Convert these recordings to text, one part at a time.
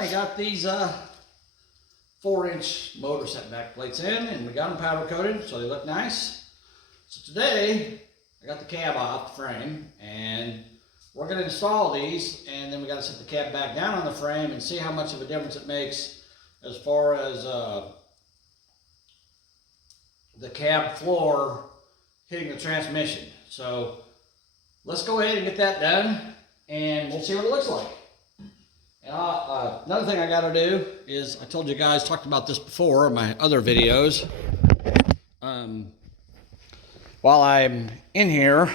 finally got these 4-inch motor setback plates in, and we got them powder coated so they look nice. So today I got the cab off the frame, and we're going to install these, and then we got to set the cab back down on the frame and see how much of a difference it makes as far as the cab floor hitting the transmission. So let's go ahead and get that done, and we'll see what it looks like. And another thing I got to do is, I told you guys, talked about this before in my other videos. While I'm in here,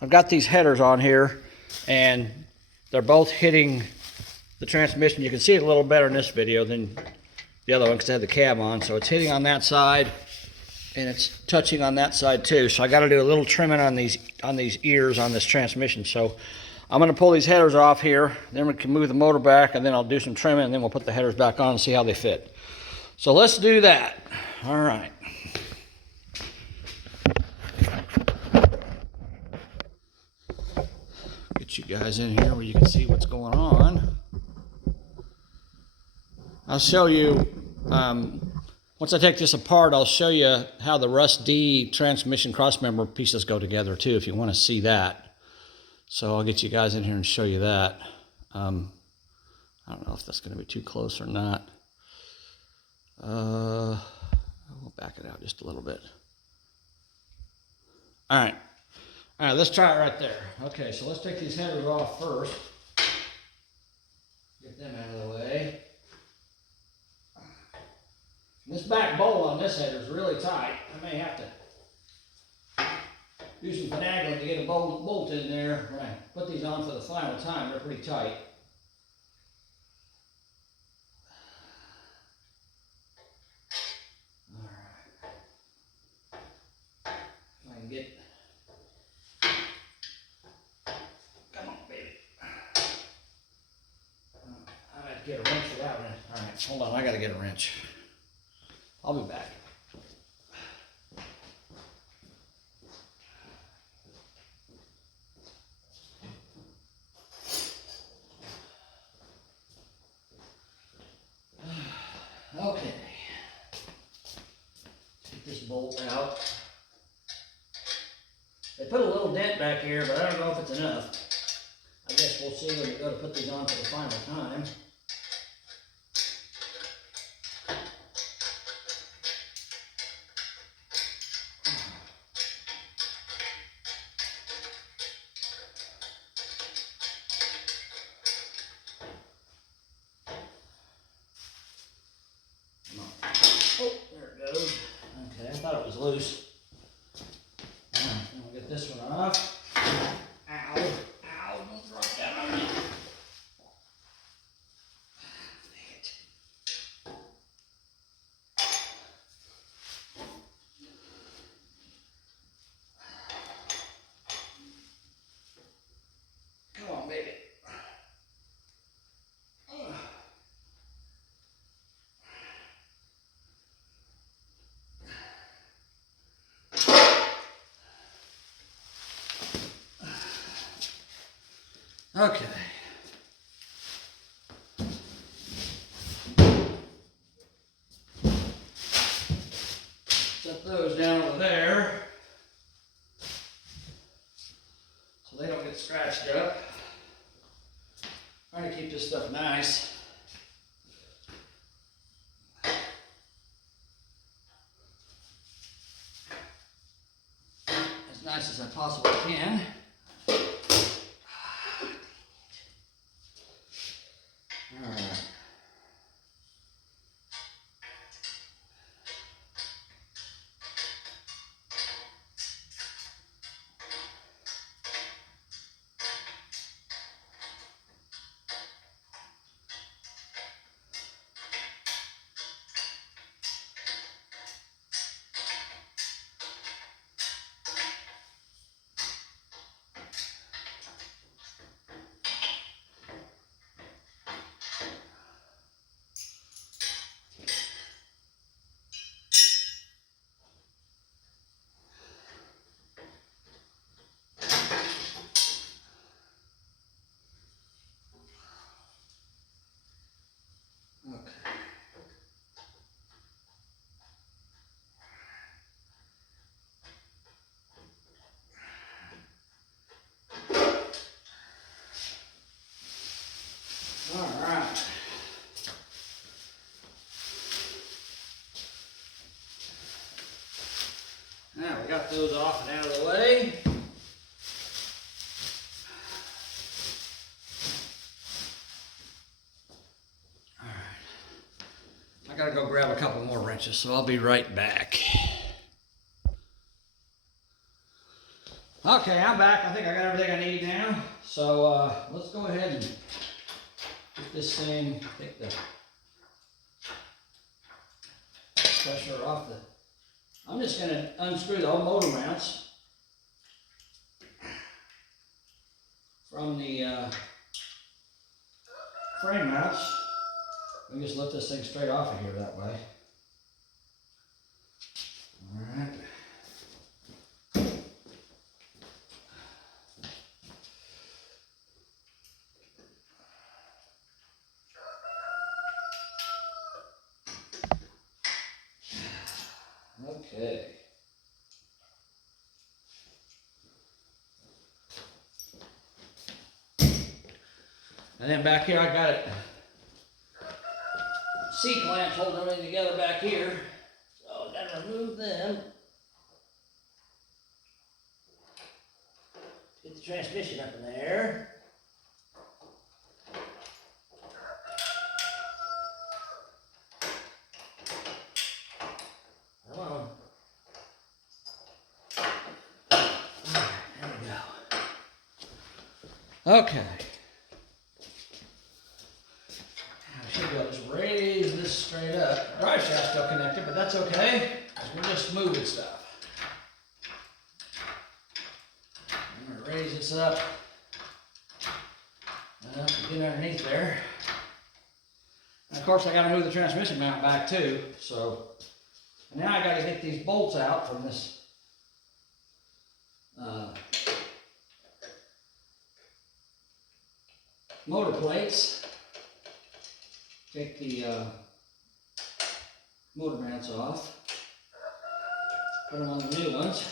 I've got these headers on here, and they're both hitting the transmission. You can see it a little better in this video than the other one because I had the cab on. So it's hitting on that side, and it's touching on that side too. So I got to do a little trimming on these ears on this transmission. So I'm going to pull these headers off here, then we can move the motor back, and then I'll do some trimming, and then we'll put the headers back on and see how they fit. So let's do that. All right. Get you guys in here where you can see what's going on. I'll show you, once I take this apart, I'll show you how the Rust D transmission crossmember pieces go together too, if you want to see that. So I'll get you guys in here and show you that. I don't know if that's going to be too close or not. We'll back it out just a little bit. All right, let's try it right there. Okay, so let's take these headers off first. Get them out of the way. This back bowl on this header is really tight. I may have to do some finagling to get a bolt in there when I put these on for the final time. They're pretty tight. All right. If I can get, come on, baby. I have to get a wrench for that one. All right, hold on. I got to get a wrench. I'll be back. Okay. Take this bolt out. They put a little dent back here, but I don't know if it's enough. I guess we'll see when we go to put these on for the final time. Oh, there it goes. Okay, I thought it was loose. All right, then we'll get this one off. Ow, ow, don't drop that on me. Dang it. Come on, baby. Okay. Set those down over there so they don't get scratched up. Trying to keep this stuff nice. As nice as I possibly can. Alright. got those off and out of the way. I gotta go grab a couple more wrenches, so I'll be right back. Okay, I'm back. I think I got everything I need now. So let's go ahead and get this thing, take the pressure off the. I'm just gonna unscrew the old motor mounts from the frame mounts. We can just lift this thing straight off of here that way. All right. Okay. And then back here I got it. C-clamps holding everything together back here. So I gotta remove them. Get the transmission up in there. Come on. There we go. Okay. I should be able to just raise this straight up. The drive shaft's still connected, but that's okay, because we're just moving stuff. I'm going to raise this up enough to get underneath there. And of course I got to move the transmission mount back too, so now I got to get these bolts out from this motor plates. Take the motor mounts off, put them on the new ones.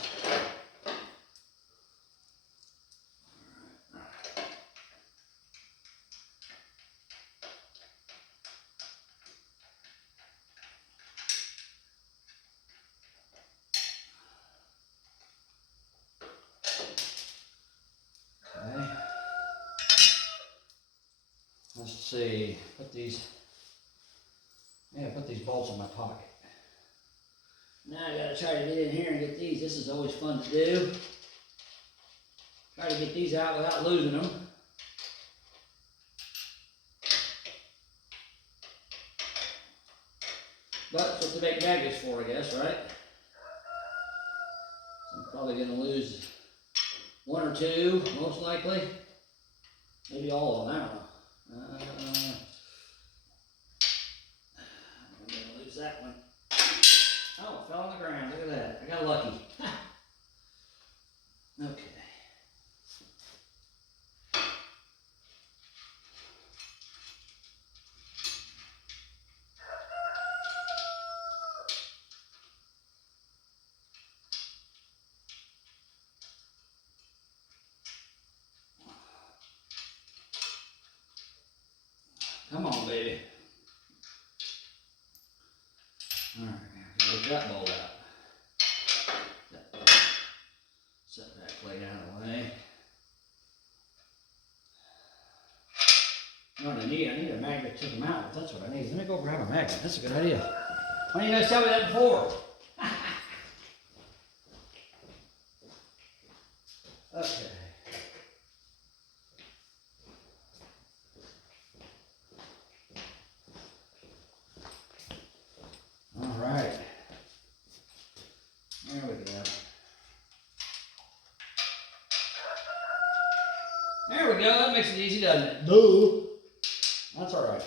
Okay. Let's see, put these bolts in my pocket. Now I gotta try to get in here and get these. This is always fun to do. Try to get these out without losing them. But that's what the big magnet's for, I guess, right? So I'm probably gonna lose one or two, most likely. Maybe all of them, I don't know. I'm gonna lose that one. Oh, it fell on the ground. Look at that. I got lucky. Okay. Come on, baby. All right, get that bolt out. Set that plate out of the way. You know what I need? I need a magnet to the mount. That's what I need. Let me go grab a magnet. That's a good idea. Why didn't you guys tell me that before? Okay. All right. There we go. There we go. That makes it easy, doesn't it? Duh. That's all right.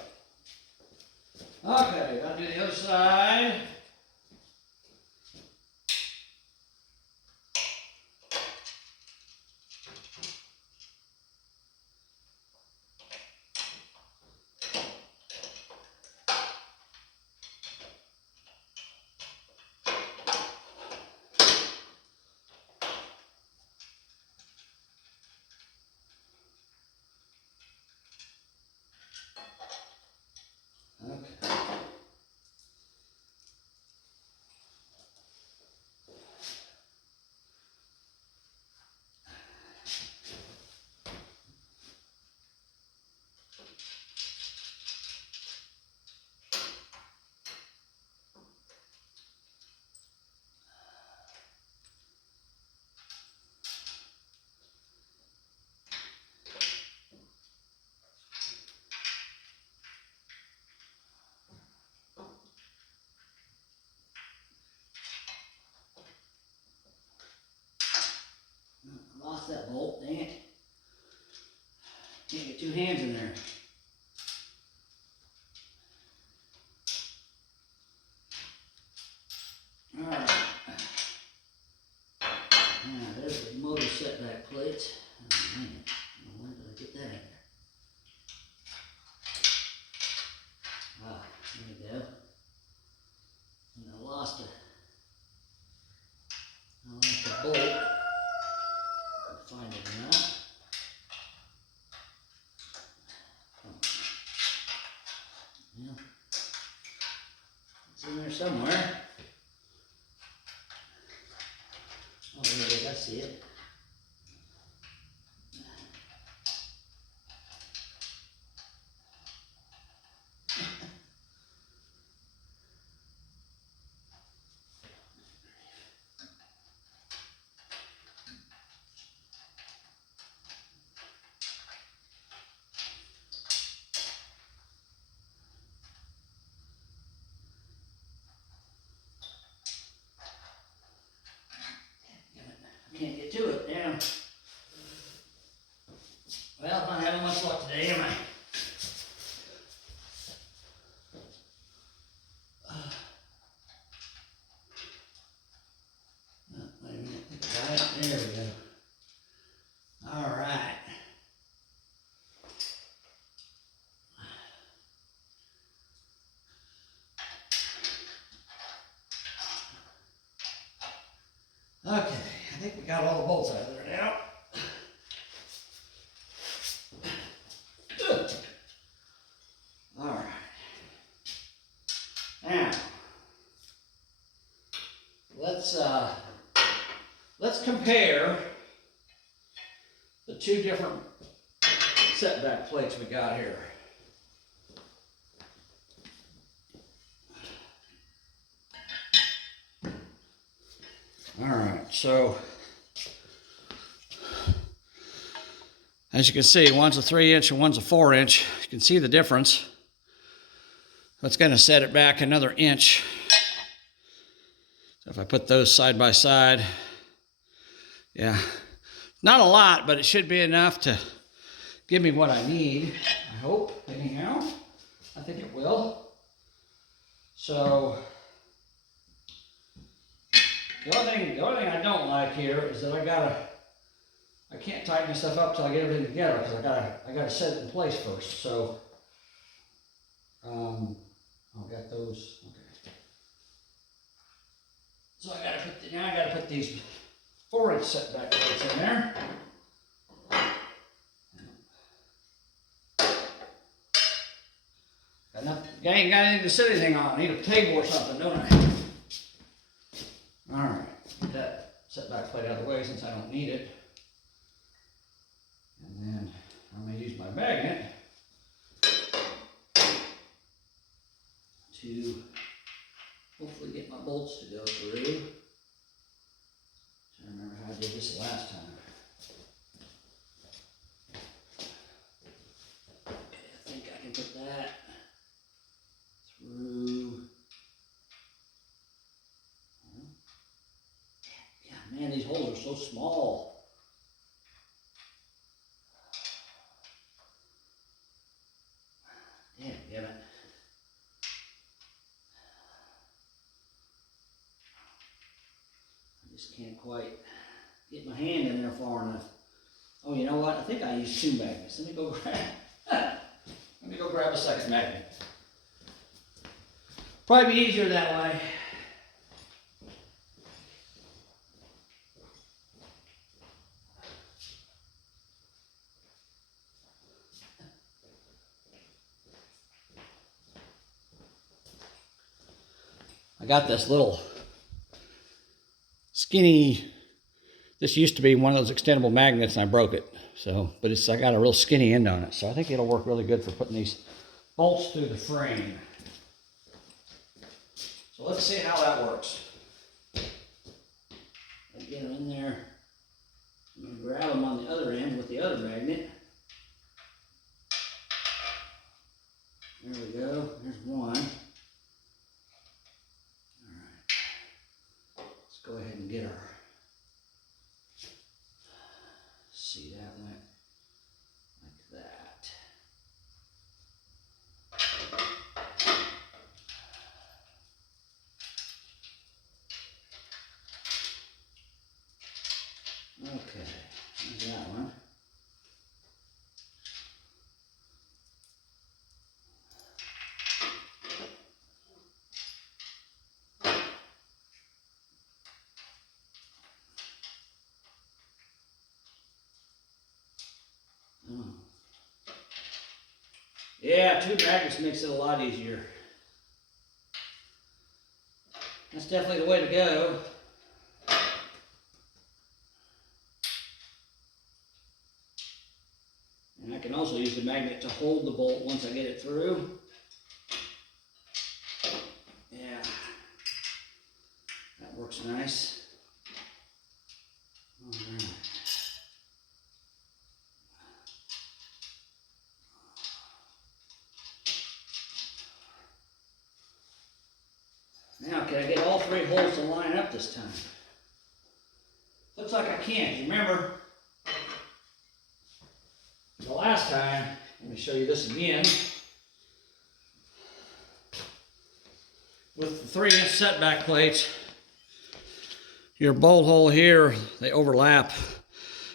Okay, gotta do the other side. Okay. lost that bolt, dang it. Can't get two hands in there. Alright. Now there's the motor setback plates. Oh man, when did I get that in there? Ah, there we go. And I lost it. I lost the bolt. I'll find it or not. Yeah. It's in there somewhere. Oh, there it is. I see it. Can't get to it now. Well, not having much luck today, am I? Oh, wait a minute. Got it. There we go. All right. Okay, I think we got all the bolts out of there now. All right. Now, let's compare the two different setback plates we got here. All right, so as you can see, one's a 3-inch and one's a 4-inch. You can see the difference. That's going to set it back another inch. So if I put those side by side, yeah, not a lot, but it should be enough to give me what I need. I hope, anyhow. I think it will. So the only thing I don't like here is that I can't tighten this stuff up till I get everything together because I gotta set it in place first. So I've got those. Okay. So now I gotta put these 4-inch setback plates in there. I ain't got anything to set anything on. I need a table or something, don't I? All right, get that setback plate out of the way since I don't need it. And then I'm going to use my magnet to hopefully get my bolts to go through. I remember how I did this last time. Okay, I think I can put that through. Yeah, man, these holes are so small. Damn it. I just can't quite get my hand in there far enough. Oh, you know what? I think I used 2 magnets. Let me go grab a second magnet. Probably be easier that way. I got this little skinny, this used to be one of those extendable magnets and I broke it. So, but I got a real skinny end on it. So I think it'll work really good for putting these bolts through the frame. So let's see how that works. I get them in there. I'm going to grab them on the other end with the other magnet. There we go. There's one. Go ahead and get our Okay, there's that one. Yeah, two magnets makes it a lot easier. That's definitely the way to go. And I can also use the magnet to hold the bolt once I get it through. Yeah, that works nice. All right. Now, can I get all three holes to line up this time? Looks like I can. Remember, the last time, let me show you this again. With the 3-inch setback plates, your bolt hole here, they overlap.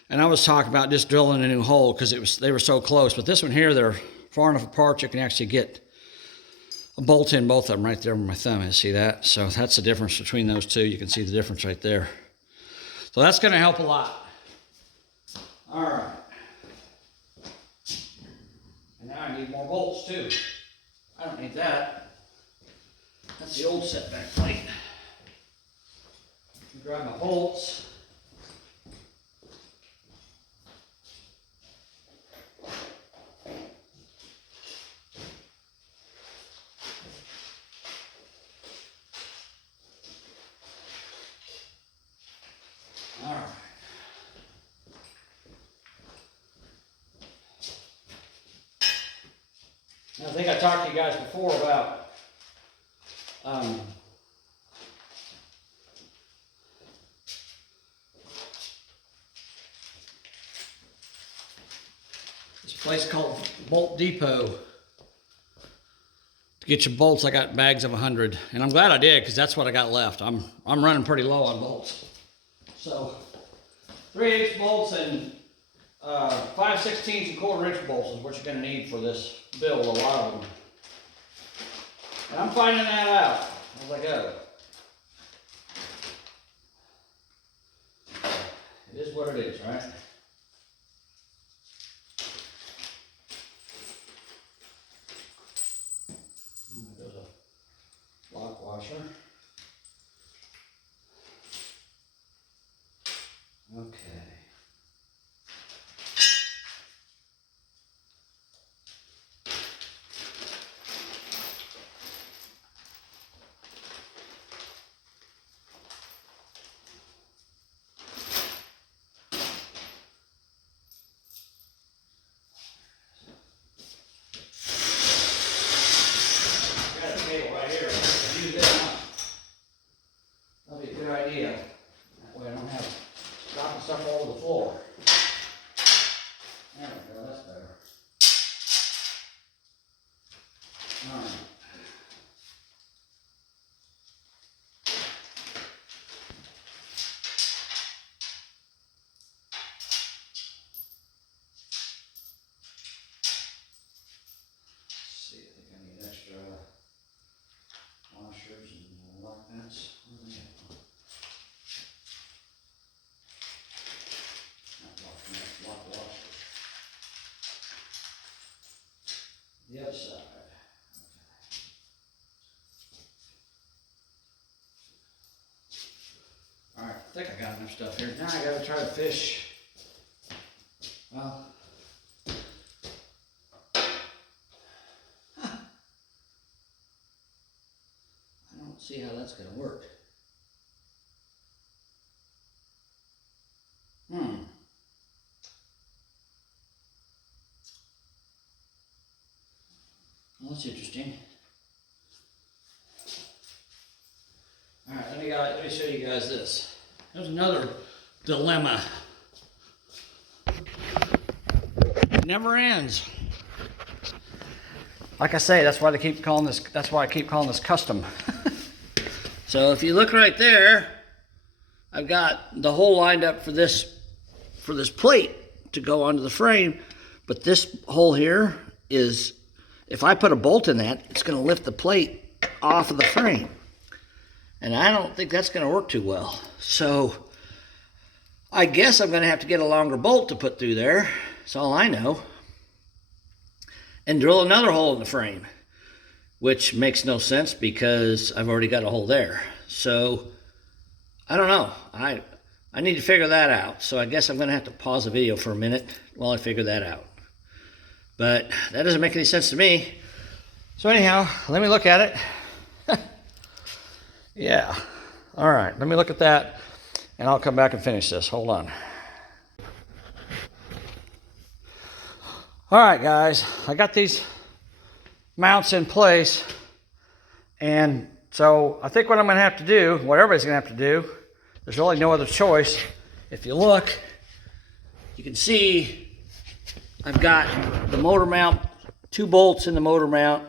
And I was talking about just drilling a new hole because they were so close. But this one here, they're far enough apart you can actually get a bolt in both of them right there where my thumb is. See that? So that's the difference between those two. You can see the difference right there. So that's going to help a lot. All right. And now I need more bolts too. I don't need that. That's the old setback plate. Grab my bolts. All right. I think I talked to you guys before about this place called Bolt Depot. To get your bolts, I got bags of 100, and I'm glad I did because that's what I got left. I'm running pretty low on bolts. So 3/8 bolts and 5/16 and 1/4 inch bolts is what you're going to need for this build, a lot of them. And I'm finding that out as I go. It is what it is, right? There's a lock washer. Okay. Got a cable right here. I'll use it now. That'll be a good idea. That way I don't have dropping stuff all over the floor. There we go, that's better. All right. Let's see, I think I need extra washers and lock nuts. Where are they at? Not lock nuts, lock washers. The other side. All right, I think I got enough stuff here. Now I gotta try to fish. Well, I don't see how that's gonna work. Well, that's interesting. All right, let me show you guys this. There's another dilemma. It never ends. Like I say, that's why they keep calling this. That's why I keep calling this custom. So if you look right there, I've got the hole lined up for this for this plate to go onto the frame. But this hole here is, if I put a bolt in that, it's going to lift the plate off of the frame. And I don't think that's going to work too well. So I guess I'm going to have to get a longer bolt to put through there. That's all I know. And drill another hole in the frame, which makes no sense because I've already got a hole there. So I don't know. I need to figure that out. So I guess I'm going to have to pause the video for a minute while I figure that out. But that doesn't make any sense to me. So anyhow, let me look at it. Yeah. All right, let me look at that, and I'll come back and finish this. Hold on. All right, guys, I got these mounts in place, and so I think what I'm going to have to do, what everybody's going to have to do, there's really no other choice. If you look, you can see I've got the motor mount, 2 bolts in the motor mount,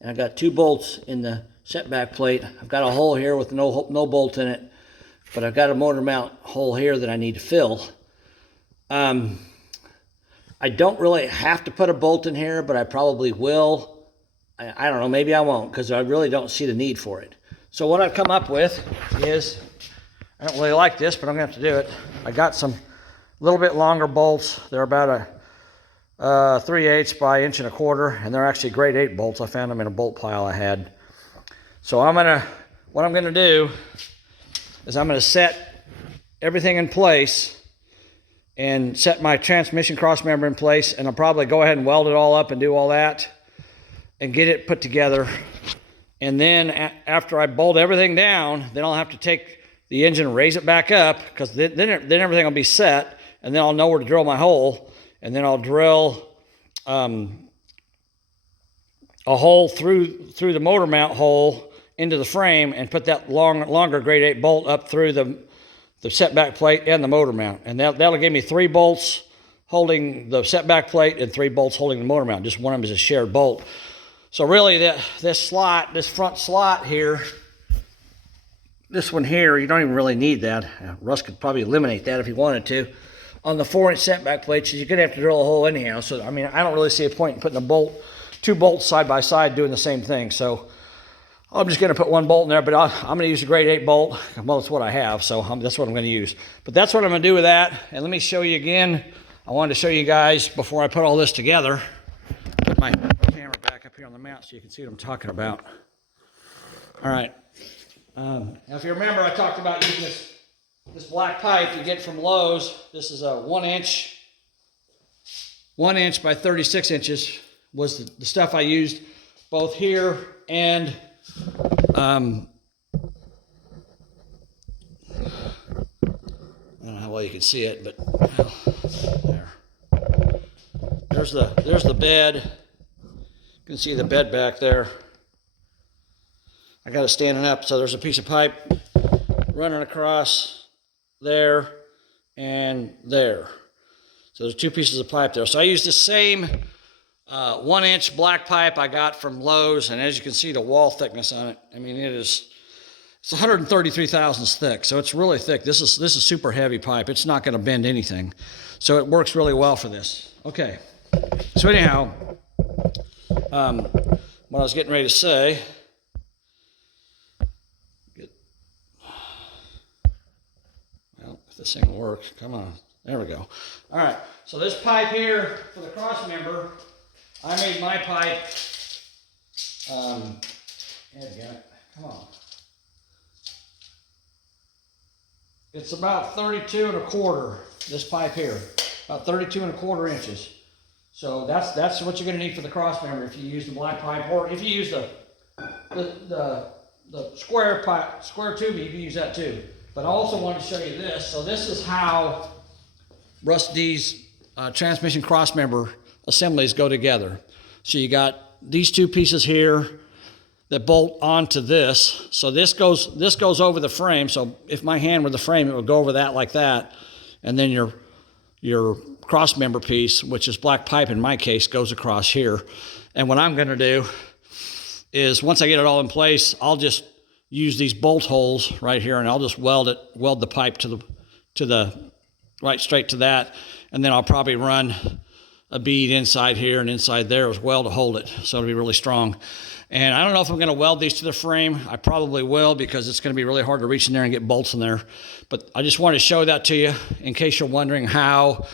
and I've got 2 bolts in the setback plate. I've got a hole here with no bolt in it, but I've got a motor mount hole here that I need to fill. I don't really have to put a bolt in here, but I probably will. I don't know, maybe I won't, because I really don't see the need for it. So what I've come up with is, I don't really like this, but I'm going to have to do it. I got some little bit longer bolts. They're about a 3/8 by 1.25 inch, and they're actually grade 8 bolts. I found them in a bolt pile I had. So what I'm going to do is I'm going to set everything in place and set my transmission cross member in place, and I'll probably go ahead and weld it all up and do all that and get it put together. And then after I bolt everything down, then I'll have to take the engine and raise it back up, because then everything will be set, and then I'll know where to drill my hole, and then I'll drill a hole through the motor mount hole into the frame and put that longer grade 8 bolt up through the setback plate and the motor mount. And that'll give me 3 bolts holding the setback plate and 3 bolts holding the motor mount. Just one of them is a shared bolt. So really this front slot here, this one here, you don't even really need that. Russ could probably eliminate that if he wanted to. On the 4-inch setback plates, you're going to have to drill a hole anyhow. So, I mean, I don't really see a point in putting 2 bolts side by side doing the same thing. So I'm just going to put 1 bolt in there, but I'm going to use a grade 8 bolt. Well, it's what I have, so that's what I'm going to use. But that's what I'm going to do with that. And let me show you again. I wanted to show you guys before I put all this together. Put my camera back up here on the mount so you can see what I'm talking about. All right. Now, if you remember, I talked about using this black pipe you get from Lowe's. This is a 1 inch by 36 inches was the stuff I used both here and I don't know how well you can see it, but there. There's the bed. You can see the bed back there. I got it standing up, so there's a piece of pipe running across there and there. So there's 2 pieces of pipe there. So I used the same 1 inch black pipe I got from Lowe's, and as you can see the wall thickness on it, I mean it's 133 thousandths thick, so it's really thick. This is super heavy pipe. It's not going to bend anything, so it works really well for this. Okay, so anyhow, what I was getting ready to say. Well, if this thing will work, come on, there we go. All right, so this pipe here for the cross member, I made my pipe, come on. It's about 32 1/4, this pipe here, about 32 1/4 inches. So that's what you're gonna need for the cross member if you use the black pipe, or if you use the square pipe, square tube, you can use that too. But I also wanted to show you this. So this is how Russ D's transmission cross member assemblies go together. So you got these 2 pieces here that bolt onto this. So this goes over the frame. So if my hand were the frame, it would go over that like that. And then your cross member piece, which is black pipe in my case, goes across here. And what I'm gonna do is once I get it all in place, I'll just use these bolt holes right here, and I'll just weld the pipe to the right straight to that. And then I'll probably run a bead inside here and inside there as well to hold it, so it'll be really strong. And I don't know if I'm going to weld these to the frame. I probably will, because it's going to be really hard to reach in there and get bolts in there. But I just wanted to show that to you in case you're wondering how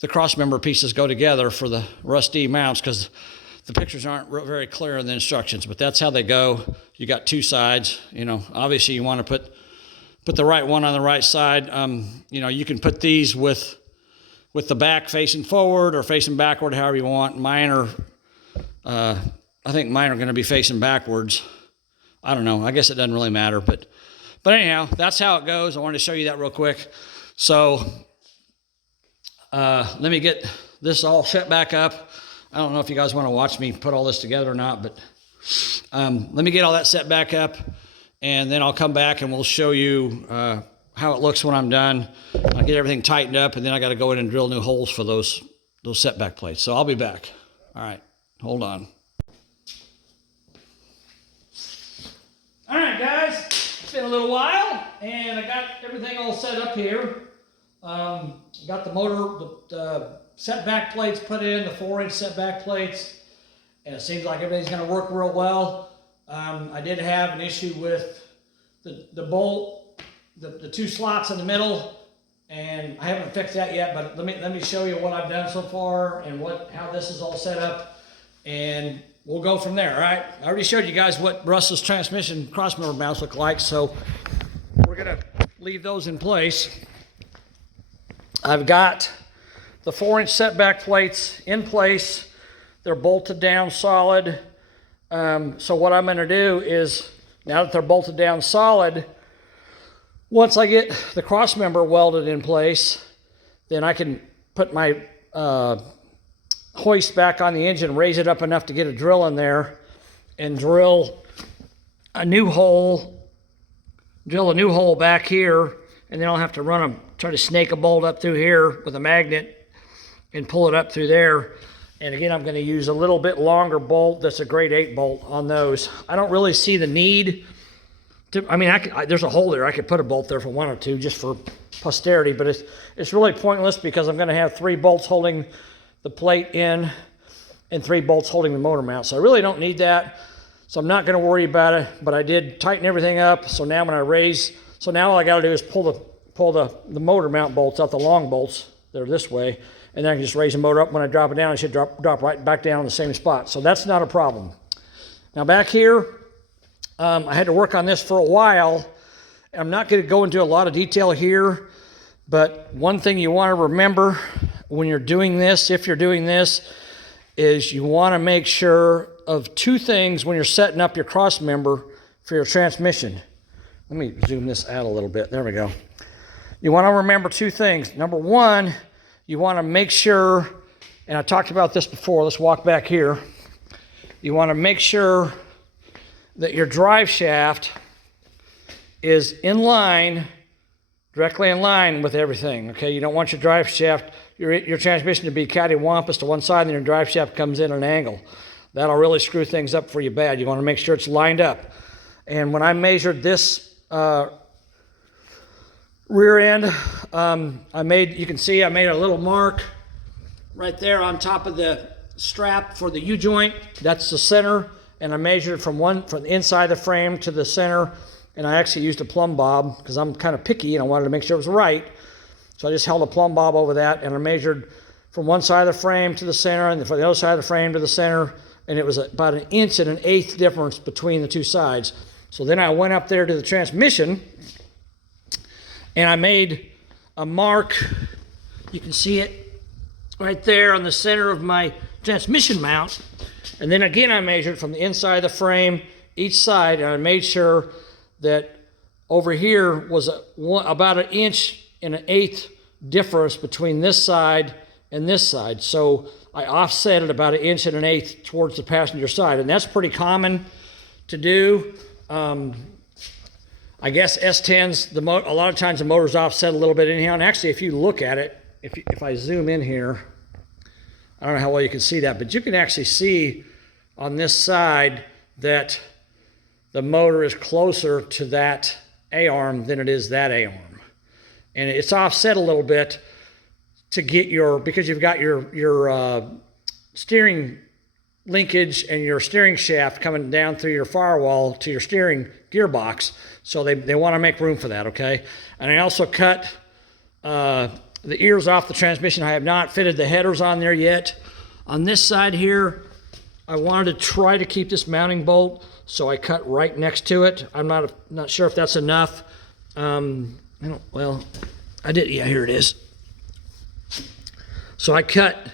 the cross member pieces go together for the rusty mounts, because the pictures aren't very clear in the instructions, but that's how they go. You got two sides. You know, obviously you want to put the right one on the right side. You know, you can put these with the back facing forward or facing backward, however you want. Mine are, I think mine are going to be facing backwards. I don't know. I guess it doesn't really matter, but anyhow, that's how it goes. I wanted to show you that real quick. So let me get this all set back up. I don't know if you guys want to watch me put all this together or not, but let me get all that set back up, and then I'll come back and we'll show you how it looks when I'm done. I'll get everything tightened up, and then I got to go in and drill new holes for those setback plates. So I'll be back. All right, hold on. All right, guys, it's been a little while, and I got everything all set up here. Got the motor, the setback plates put in, the 4-inch setback plates, and it seems like everything's going to work real well. I did have an issue with the bolt, the two slots in the middle, and I haven't fixed that yet, but let me show you what I've done so far and how this is all set up, and we'll go from there. All right, I already showed you guys what Russell's transmission crossmember mounts look like, so we're going to leave those in place. I've got the 4-inch setback plates in place. They're bolted down solid. So what I'm going to do is, now that they're bolted down solid, once I get the cross member welded in place, then I can put my hoist back on the engine, raise it up enough to get a drill in there, and drill a new hole back here, and then I'll have to try to snake a bolt up through here with a magnet and pull it up through there. And again, I'm going to use a little bit longer bolt. That's a grade 8 bolt on those. I don't really see the need to, I mean, there's a hole there. I could put a bolt there for one or two just for posterity, but it's really pointless because I'm going to have 3 bolts holding the plate in and 3 bolts holding the motor mount. So I really don't need that. So I'm not going to worry about it, but I did tighten everything up. So now when I raise, so now all I got to do is pull the motor mount bolts out, the long bolts. They're this way. And then I can just raise the motor up. When I drop it down, it should drop right back down in the same spot. So that's not a problem. Now back here, I had to work on this for a while. I'm not going to go into a lot of detail here, but one thing you want to remember when you're doing this, if you're doing this, is you want to make sure of 2 things when you're setting up your cross member for your transmission. Let me zoom this out a little bit. There we go. You want to remember 2 things. Number 1, you want to make sure, and I talked about this before, let's walk back here. You want to make sure that your drive shaft is in line, directly in line with everything, okay? You don't want your drive shaft, your transmission to be cattywampus to one side and your drive shaft comes in at an angle. That'll really screw things up for you bad. You want to make sure it's lined up. And when I measured this rear end, you can see I made a little mark right there on top of the strap for the U-joint. That's the center, and I measured from the inside the frame to the center, and I actually used a plumb bob because I'm kind of picky and I wanted to make sure it was right. So I just held a plumb bob over that, and I measured from one side of the frame to the center and from the other side of the frame to the center, and it was about 1 1/8 and 1/8 difference between the 2 sides. So then I went up there to the transmission, and I made a mark. You can see it right there on the center of my transmission mount. And then again, I measured from the inside of the frame, each side, and I made sure that over here was about 1 and 1/8 difference between this side and this side. So I offset it about 1 and 1/8 towards the passenger side. And that's pretty common to do. I guess S10s, a lot of times the motor's offset a little bit anyhow. And actually, if you look at it, if I zoom in here, I don't know how well you can see that, but you can actually see on this side that the motor is closer to that A-arm than it is that A-arm. And it's offset a little bit, to get because you've got your steering linkage and your steering shaft coming down through your firewall to your steering gearbox. So they want to make room for that, okay? And I also cut the ears off the transmission. I have not fitted the headers on there yet. On this side here, I wanted to try to keep this mounting bolt, so I cut right next to it. I'm not sure if that's enough. Well, I did, yeah, here it is. So I cut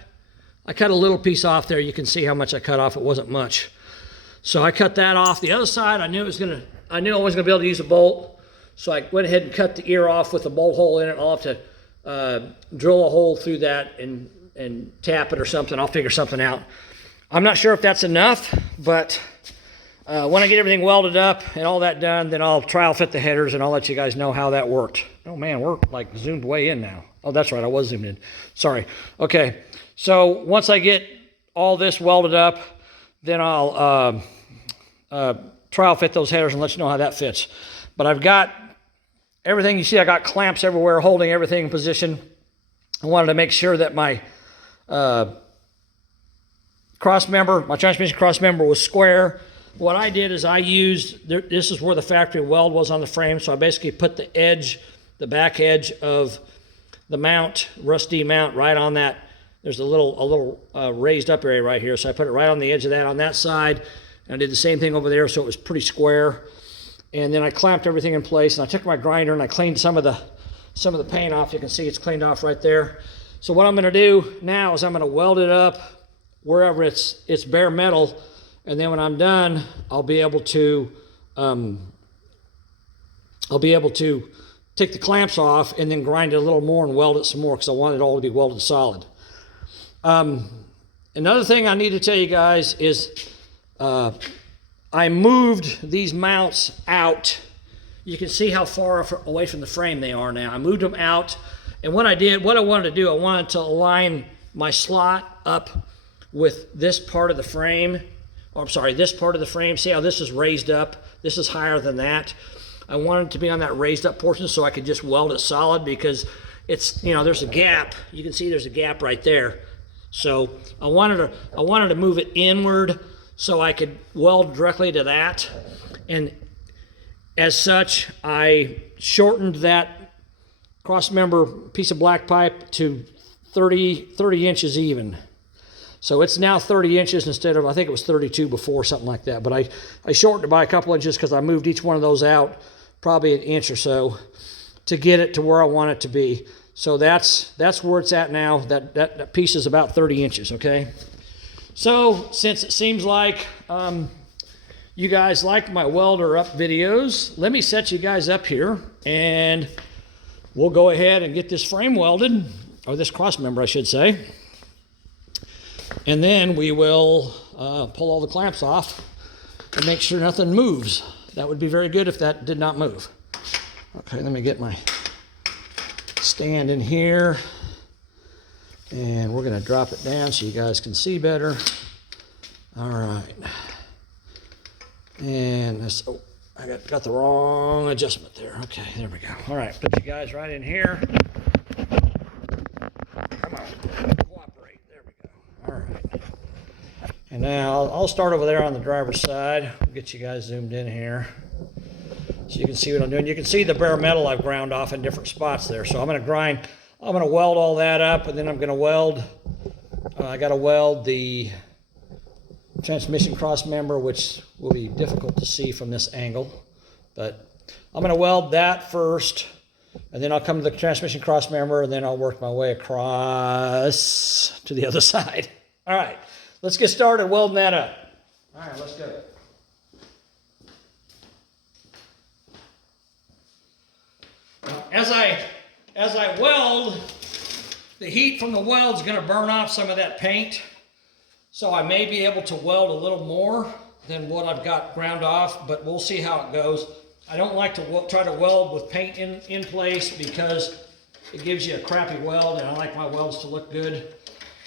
a little piece off there. You can see how much I cut off. It wasn't much. So I cut that off. The other side, I knew I wasn't gonna be able to use a bolt. So I went ahead and cut the ear off with a bolt hole in it. I'll have to drill a hole through that and tap it or something. I'll figure something out. I'm not sure if that's enough, but when I get everything welded up and all that done, then I'll trial fit the headers and I'll let you guys know how that worked. Oh man, we're like zoomed way in now. Oh, that's right, I was zoomed in. Sorry. Okay, so once I get all this welded up, then I'll trial fit those headers and let you know how that fits. But I've got everything. You see I got clamps everywhere holding everything in position. I wanted to make sure that my my transmission cross member was square. What I did is I used, this is where the factory weld was on the frame, so I basically put the back edge of the mount, rusty mount, right on that. There's a little raised up area right here, so I put it right on the edge of that on that side, and I did the same thing over there, so it was pretty square. And then I clamped everything in place, and I took my grinder and I cleaned some of the paint off. You can see it's cleaned off right there. So what I'm going to do now is I'm going to weld it up wherever it's bare metal, and then when I'm done, I'll be able to take the clamps off and then grind it a little more and weld it some more because I want it all to be welded solid. Another thing I need to tell you guys is I moved these mounts out. You can see how far away from the frame they are now. I moved them out, and what I wanted to do, I wanted to align my slot up with this part of the frame. Oh, I'm sorry, this part of the frame. See how this is raised up? This is higher than that. I wanted it to be on that raised up portion so I could just weld it solid because it's, there's a gap. You can see there's a gap right there. So I wanted to move it inward so I could weld directly to that. And as such, I shortened that cross member piece of black pipe to 30 inches even. So it's now 30 inches instead of, I think it was 32 before, something like that. But I shortened it by a couple inches because I moved each one of those out probably an inch or so to get it to where I want it to be. So that's where it's at now. That piece is about 30 inches, okay? So since it seems like you guys like my welder up videos, let me set you guys up here and we'll go ahead and get this frame welded, or this cross member I should say. And then we will pull all the clamps off and make sure nothing moves. That would be very good if that did not move. Okay, let me get my stand in here. And we're going to drop it down so you guys can see better. All right. And this, oh, I got the wrong adjustment there. Okay, there we go. All right, put you guys right in here. Come on, cooperate. There we go. All right. And now I'll start over there on the driver's side. We'll get you guys zoomed in here so you can see what I'm doing. You can see the bare metal I've ground off in different spots there. So I'm going to weld all that up, and then I'm going to weld, I got to weld the transmission cross member, which will be difficult to see from this angle. But I'm going to weld that first, and then I'll come to the transmission cross member, and then I'll work my way across to the other side. All right, let's get started welding that up. All right, let's go. As I weld, the heat from the weld is going to burn off some of that paint. So I may be able to weld a little more than what I've got ground off, but we'll see how it goes. I don't like to try to weld with paint in place because it gives you a crappy weld, and I like my welds to look good.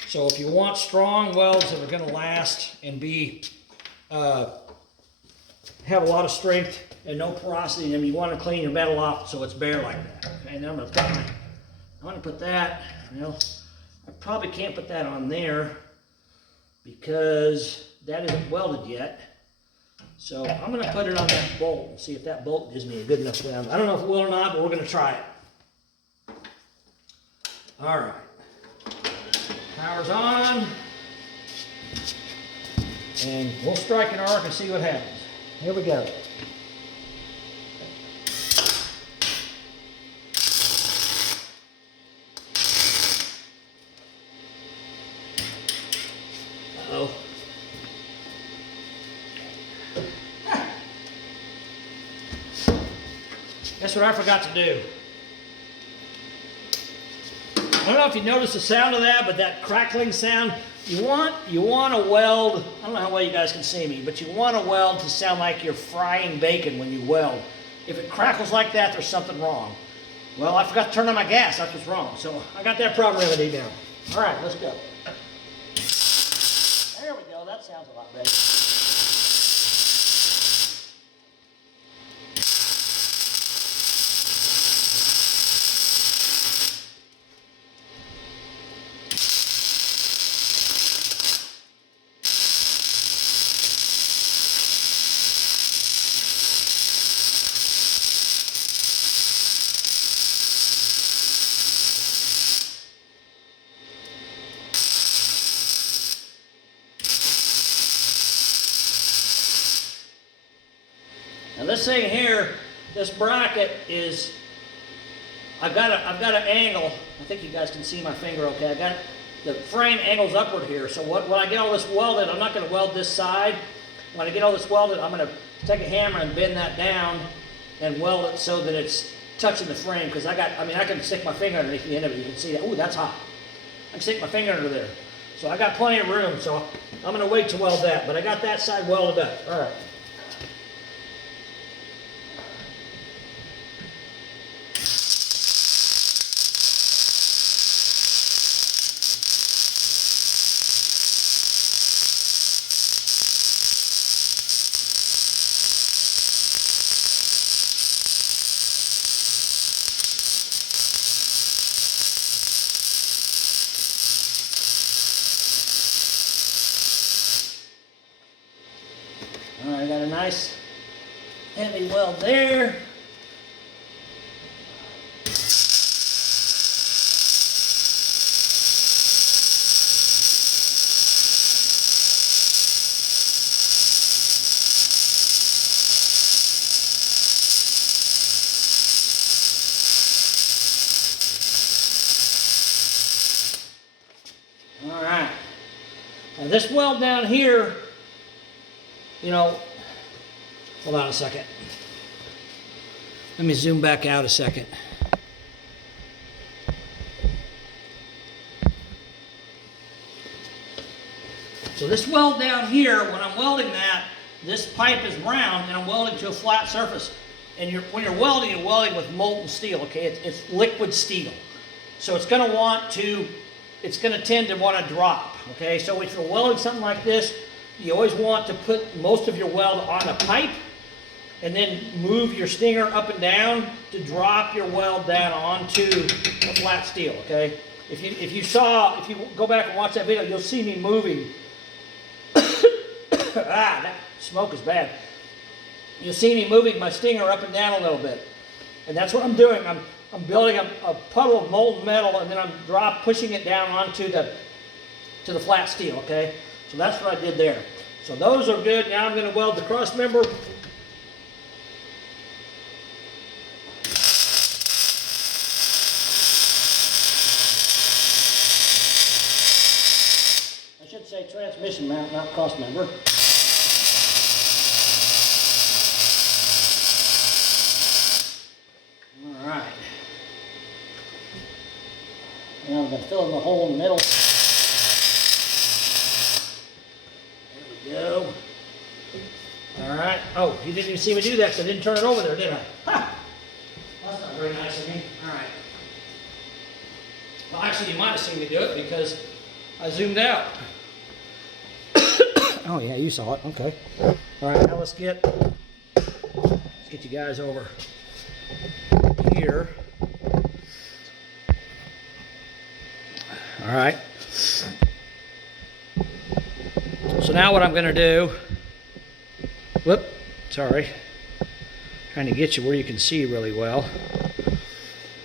So if you want strong welds that are going to last and be have a lot of strength and no porosity in them, you want to clean your metal off so it's bare like that. Okay, and then I'm going to put that, I probably can't put that on there because that isn't welded yet. So I'm going to put it on that bolt and see if that bolt gives me a good enough weld. I don't know if it will or not, but we're going to try it. All right. Power's on. And we'll strike an arc and see what happens. Here we go. Uh-oh. Guess what I forgot to do? I don't know if you noticed the sound of that, but that crackling sound, you want a weld, I don't know how well you guys can see me, but you want a weld to sound like you're frying bacon when you weld. If it crackles like that, there's something wrong. Well, I forgot to turn on my gas, that's what's wrong. So I got that problem remedied now. All right, let's go. There we go, that sounds a lot better. Now this thing here, this bracket is, I've got an angle. I think you guys can see my finger okay. I got the frame angles upward here. So when I get all this welded, I'm not going to weld this side. When I get all this welded, I'm going to take a hammer and bend that down and weld it so that it's touching the frame. Because I can stick my finger underneath the end of it. You can see that. Ooh, that's hot. I can stick my finger under there. So I got plenty of room. So I'm going to wait to weld that. But I got that side welded up. All right. All right, I got a nice heavy weld there. All right. Now this weld down here, you know, hold on a second. Let me zoom back out a second. So this weld down here, when I'm welding that, this pipe is round and I'm welding to a flat surface. And when you're welding with molten steel, okay? It's liquid steel. So it's going to tend to want to drop, okay? So if you're welding something like this, you always want to put most of your weld on a pipe and then move your stinger up and down to drop your weld down onto the flat steel, okay? If you go back and watch that video, you'll see me moving. That smoke is bad. You'll see me moving my stinger up and down a little bit. And that's what I'm doing. I'm building a puddle of molten metal and then I'm pushing it down onto the flat steel, okay? So that's what I did there. So those are good. Now I'm going to weld the cross member. I should say transmission mount, not cross member. All right. Now I'm going to fill in the hole in the middle. Go. All right. Oh, you didn't even see me do that because I didn't turn it over there, did I? Ha! That's not very nice of me. All right. Well, actually, you might have seen me do it because I zoomed out. Oh, yeah, you saw it. Okay. All right, now let's get you guys over here. All right. So now what I'm going to do, sorry, trying to get you where you can see really well.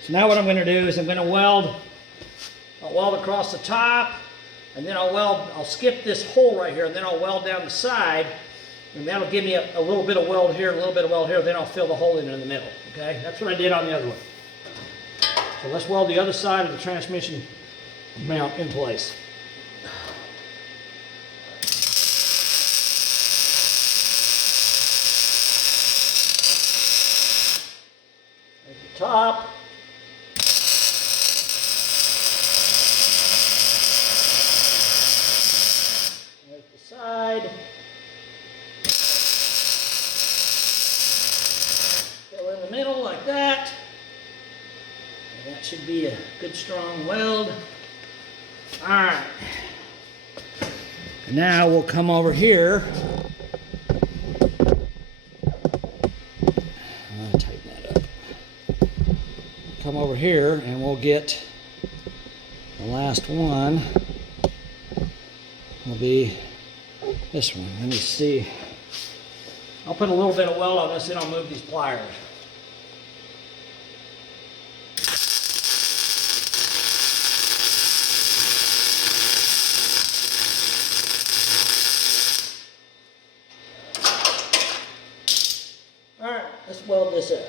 So now what I'm going to do is I'm going to weld. I'll weld across the top, and then I'll skip this hole right here, and then I'll weld down the side, and that'll give me a little bit of weld here, a little bit of weld here, then I'll fill the hole in the middle, okay? That's what I did on the other one. So let's weld the other side of the transmission mount in place. At the top. At the side. Fill in the middle like that. And that should be a good strong weld. All right. And now we'll come over here. I'll tighten that up. Come over here and we'll get the last one. Will be this one. Let me see. I'll put a little bit of weld on this, then I'll move these pliers. All right, let's weld this up.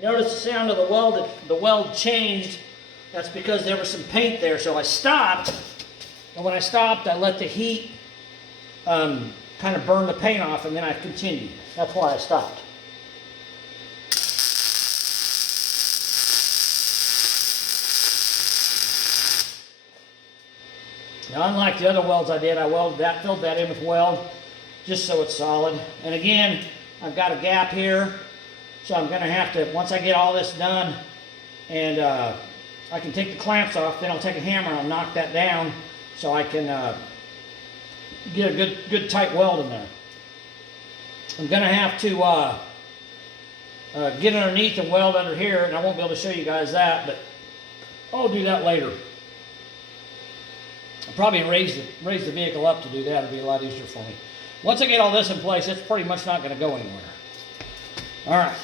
Notice the sound of the weld changed. That's because there was some paint there, so I stopped. And when I stopped, I let the heat kind of burn the paint off, and then I continued. That's why I stopped. Now, unlike the other welds I did, I welded that, filled that in with weld, just so it's solid. And again, I've got a gap here. So I'm going to have to, once I get all this done and I can take the clamps off, then I'll take a hammer and I'll knock that down so I can get a good tight weld in there. I'm going to have to get underneath and weld under here, and I won't be able to show you guys that, but I'll do that later. I'll probably raise the vehicle up to do that. It'll be a lot easier for me. Once I get all this in place, it's pretty much not going to go anywhere. All right.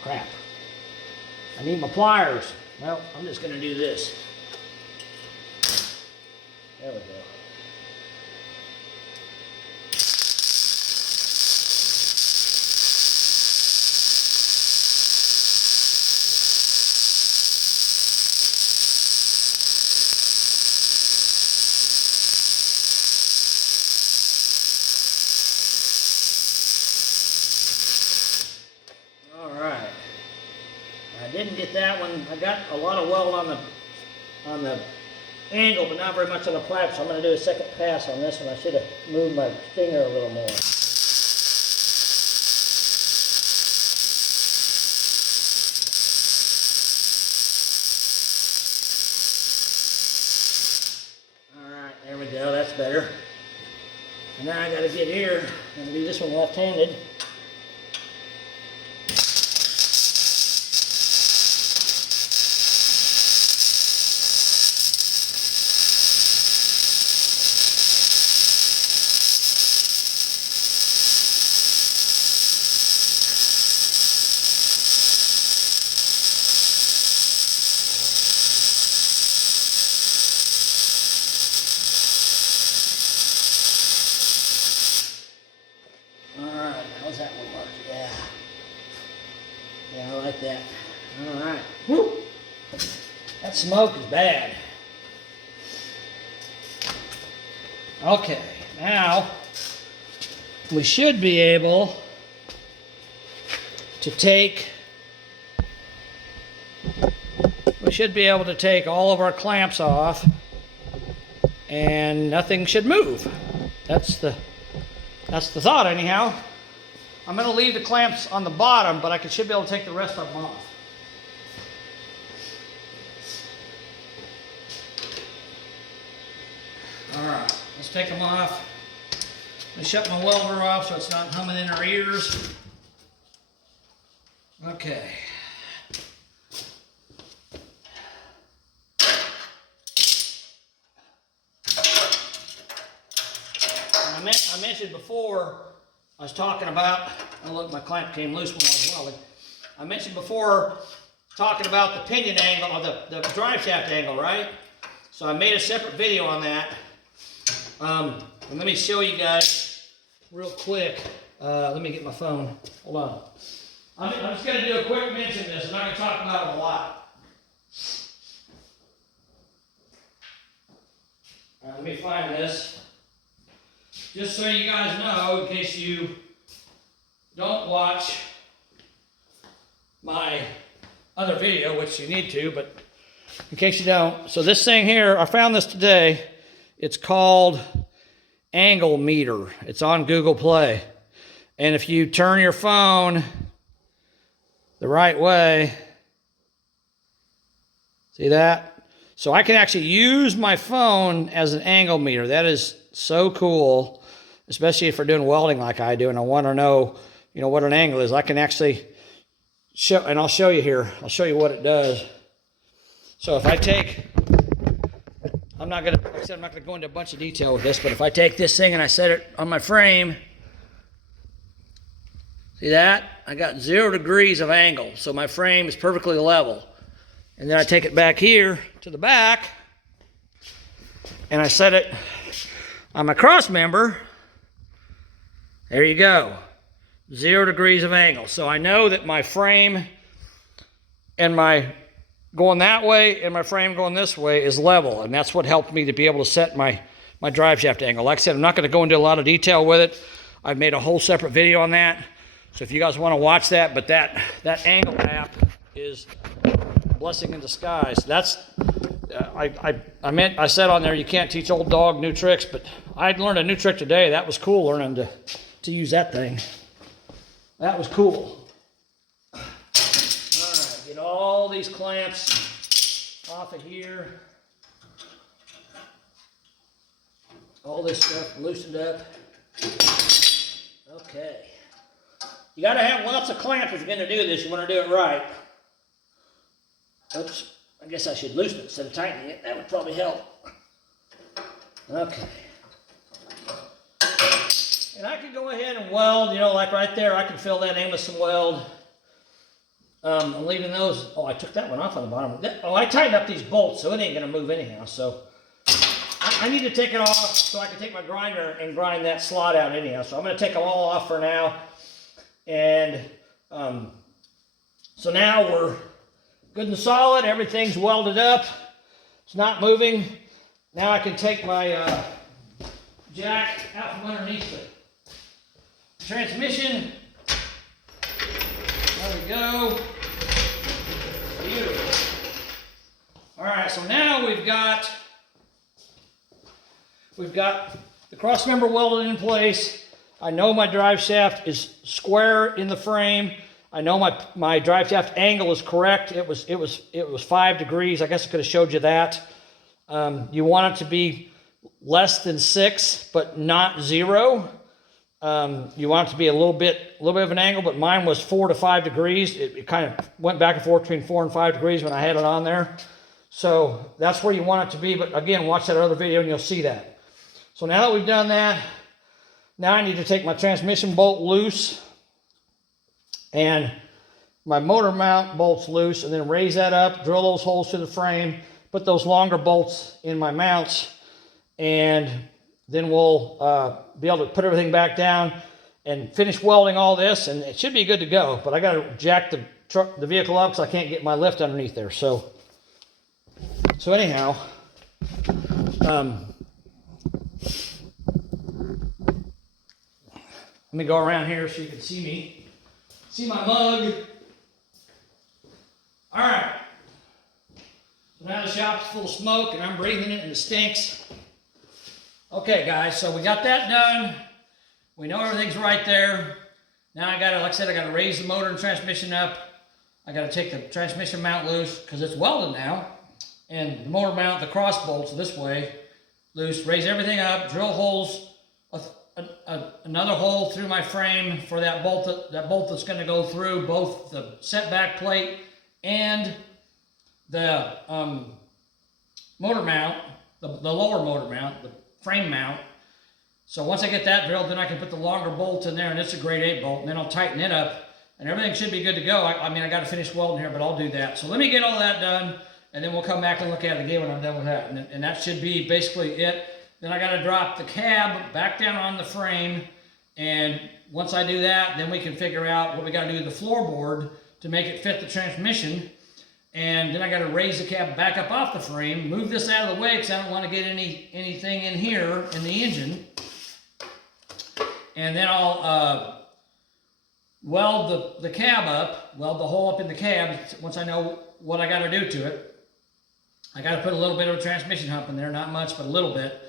Crap. I need my pliers. Well, I'm just going to do this. There we go. Didn't get that one. I got a lot of weld on the angle, but not very much on the flap, so I'm going to do a second pass on this one. I should have moved my finger a little more. Alright, there we go, that's better. And now I got to get here. I'm going to do this one left-handed. How's that one work? Yeah. Yeah, I like that. All right. Whew. That smoke is bad. Okay, now we should be able to take all of our clamps off. and nothing should move. That's the thought anyhow. I'm going to leave the clamps on the bottom, but I should be able to take the rest of them off. All right, let's take them off. Let me shut my welder off so it's not humming in our ears. Okay. I mentioned before, I was talking about, oh look, my clamp came loose when I was welding. I mentioned before talking about the pinion angle, or the drive shaft angle, right? So I made a separate video on that. And let me show you guys real quick. Let me get my phone. Hold on. I'm just going to do a quick mention of this. I'm not going to talk about it a lot. All right, let me find this. Just so you guys know, in case you don't watch my other video, which you need to, but in case you don't. So this thing here, I found this today. It's called Angle Meter. It's on Google Play. And if you turn your phone the right way, see that? So I can actually use my phone as an angle meter. That is so cool, especially if we're doing welding like I do and I want to know, what an angle is. I can actually show, and I'll show you here. I'll show you what it does. So if I take, I'm not going to go into a bunch of detail with this, but if I take this thing and I set it on my frame, see that? I got 0 degrees of angle, so my frame is perfectly level. And then I take it back here to the back, and I set it on my cross member. There you go. 0 degrees of angle. So I know that my frame and my going that way and my frame going this way is level, and that's what helped me to be able to set my drive shaft angle. Like I said, I'm not going to go into a lot of detail with it. I've made a whole separate video on that. So if you guys want to watch that, but that angle app is a blessing in disguise. That's I said on there you can't teach old dog new tricks, but I learned a new trick today. That was cool, learning to use that thing. That was cool. All right, get all these clamps off of here. All this stuff loosened up. Okay. You got to have lots of clamps if you're going to do this. You want to do it right. Oops. I guess I should loosen it instead of tightening it. That would probably help. Okay. And I can go ahead and weld, like right there. I can fill that in with some weld. I'm leaving those. Oh, I took that one off on the bottom. I tightened up these bolts, so it ain't going to move anyhow. So I need to take it off so I can take my grinder and grind that slot out anyhow. So I'm going to take them all off for now. And so now we're good and solid. Everything's welded up. It's not moving. Now I can take my jack out from underneath the transmission. There we go. Beautiful. All right, so now we've got the cross member welded in place. I know my drive shaft is square in the frame. I know my drive shaft angle is correct. It was 5 degrees. I guess I could have showed you that. You want it to be less than 6, but not 0. You want it to be a little bit of an angle, but mine was 4 to 5 degrees. It kind of went back and forth between 4 and 5 degrees when I had it on there. So that's where you want it to be. But again, watch that other video and you'll see that. So now that we've done that, now I need to take my transmission bolt loose and my motor mount bolts loose, and then raise that up, drill those holes through the frame, put those longer bolts in my mounts, and then we'll be able to put everything back down and finish welding all this, and it should be good to go. But I got to jack the vehicle up because I can't get my lift underneath there. So anyhow, let me go around here so you can see me. See my mug. All right. So now the shop's full of smoke and I'm breathing it and it stinks. Okay guys, so we got that done. We know everything's right there. Now I gotta, like I said, I gotta raise the motor and transmission up. I gotta take the transmission mount loose because it's welded now. And the motor mount, the cross bolts this way, loose. Raise everything up, drill holes, another hole through my frame for that bolt that's gonna go through both the setback plate and the motor mount, the lower motor mount, the frame mount. So once I get that drilled, then I can put the longer bolt in there, and it's a grade 8 bolt, and then I'll tighten it up, and everything should be good to go. I mean, I got to finish welding here, but I'll do that. So let me get all that done, and then we'll come back and look at it again when I'm done with that. And that should be basically it. Then I got to drop the cab back down on the frame, and once I do that, then we can figure out what we got to do to the floorboard to make it fit the transmission. And then I got to raise the cab back up off the frame, move this out of the way because I don't want to get anything in here in the engine. And then I'll weld the cab up, weld the hole up in the cab once I know what I got to do to it. I got to put a little bit of a transmission hump in there, not much, but a little bit.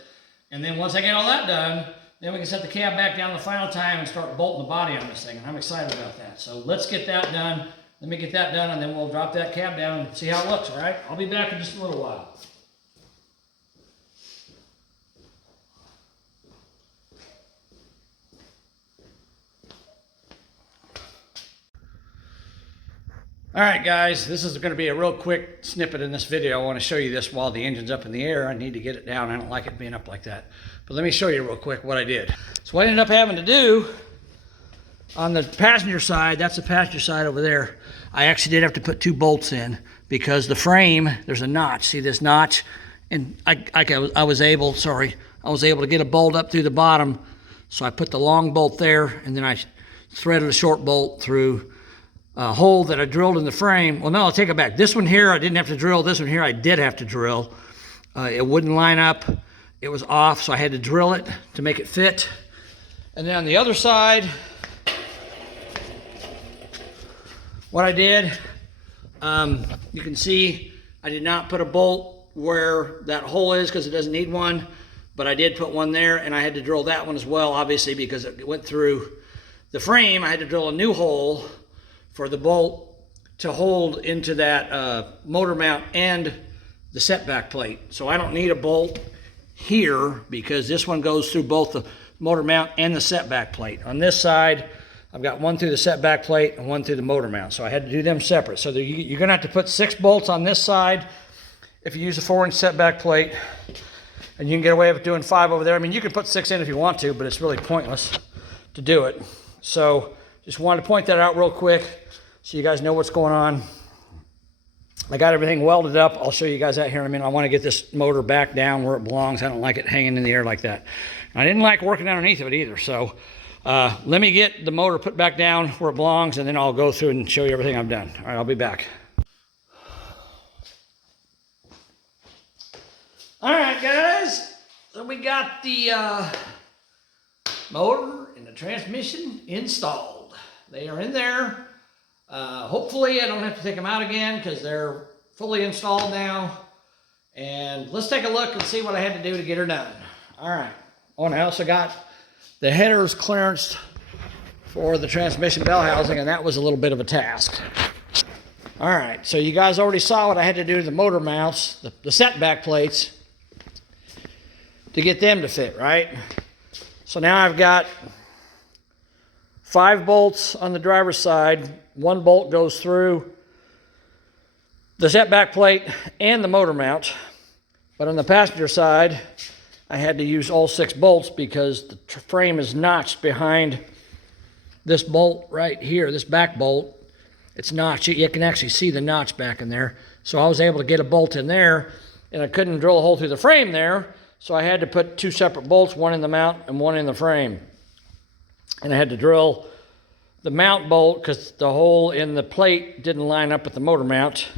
And then once I get all that done, then we can set the cab back down the final time and start bolting the body on this thing. And I'm excited about that. So let's get that done. Let me get that done, and then we'll drop that cab down and see how it looks, all right? I'll be back in just a little while. All right, guys, this is going to be a real quick snippet in this video. I want to show you this while the engine's up in the air. I need to get it down. I don't like it being up like that. But let me show you real quick what I did. So what I ended up having to do on the passenger side, that's the passenger side over there, I actually did have to put 2 bolts in because the frame, there's a notch. See this notch? And I was able to get a bolt up through the bottom. So I put the long bolt there, and then I threaded a short bolt through a hole that I drilled in the frame. Well, no, I'll take it back. This one here, I didn't have to drill. This one here, I did have to drill. It wouldn't line up. It was off, so I had to drill it to make it fit. And then on the other side, what I did, you can see I did not put a bolt where that hole is because it doesn't need one, but I did put one there, and I had to drill that one as well, obviously, because it went through the frame. I had to drill a new hole for the bolt to hold into that motor mount and the setback plate. So I don't need a bolt here because this one goes through both the motor mount and the setback plate. On this side, I've got one through the setback plate and one through the motor mount. So I had to do them separate. So you're gonna have to put 6 bolts on this side if you use a 4-inch setback plate, and you can get away with doing 5 over there. I mean, you can put 6 in if you want to, but it's really pointless to do it. So just wanted to point that out real quick so you guys know what's going on. I got everything welded up. I'll show you guys that here in a minute. I want to get this motor back down where it belongs. I don't like it hanging in the air like that. And I didn't like working underneath of it either. So let me get the motor put back down where it belongs, and then I'll go through and show you everything I've done. All right, I'll be back. All right, guys. So we got the motor and the transmission installed. They are in there. Hopefully I don't have to take them out again because they're fully installed now. And let's take a look and see what I had to do to get her done. All right. Oh, and I also got the headers clearanced for the transmission bell housing, and that was a little bit of a task. All right, so you guys already saw what I had to do to the motor mounts, the setback plates, to get them to fit, right? So now I've got 5 bolts on the driver's side. 1 bolt goes through the setback plate and the motor mount. But on the passenger side, I had to use all 6 bolts because the frame is notched behind this bolt right here, this back bolt. It's notched. You can actually see the notch back in there. So I was able to get a bolt in there, and I couldn't drill a hole through the frame there, so I had to put 2 separate bolts, one in the mount and one in the frame. And I had to drill the mount bolt because the hole in the plate didn't line up with the motor mount.